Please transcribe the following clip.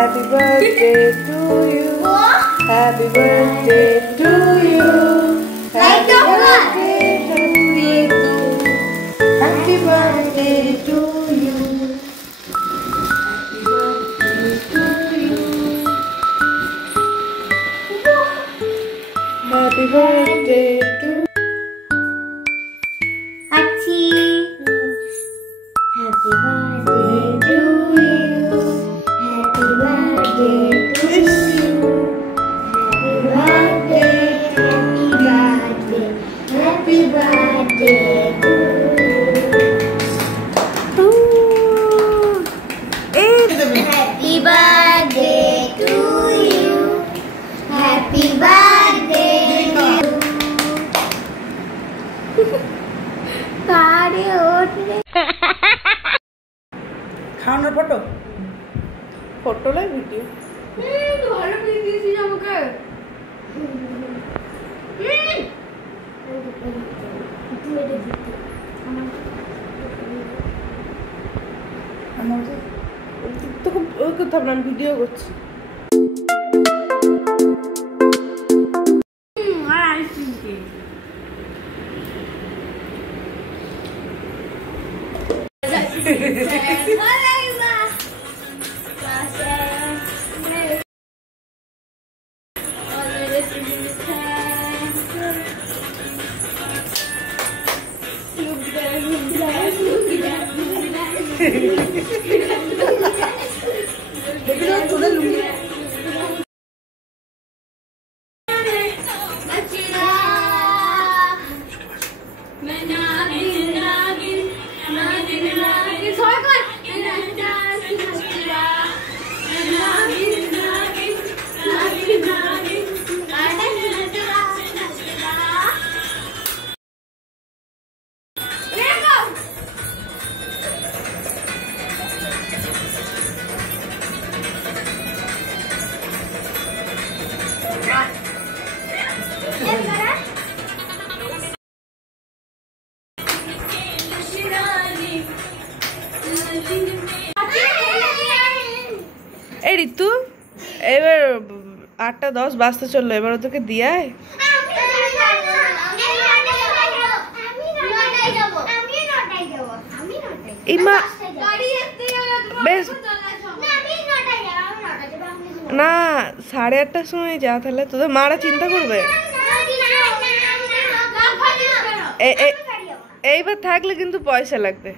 Happy birthday to you. Happy birthday to you. Happy birthday, happy birthday to you. Happy birthday to you. Happy birthday to you. Happy birthday to you. Happy birthday. Happy birthday to you. Happy birthday to you. Happy birthday to you. Party oatmeal. খাওয়ানোর photo photo লাই ভিডিও ভালো দিয়ে দিয়েছিস আমাকে তোকে ওই করতে হবে না, আমি ভিডিও করছি। আর আইসক্রিম এই ঋতু, এবার 8:10 বাজতে চললো, এবার ওদেরকে দিয়ে বেশ না 8:30টার সময় যা, তাহলে তোদের মারা চিন্তা করবে। এইবার থাকলে কিন্তু পয়সা লাগবে।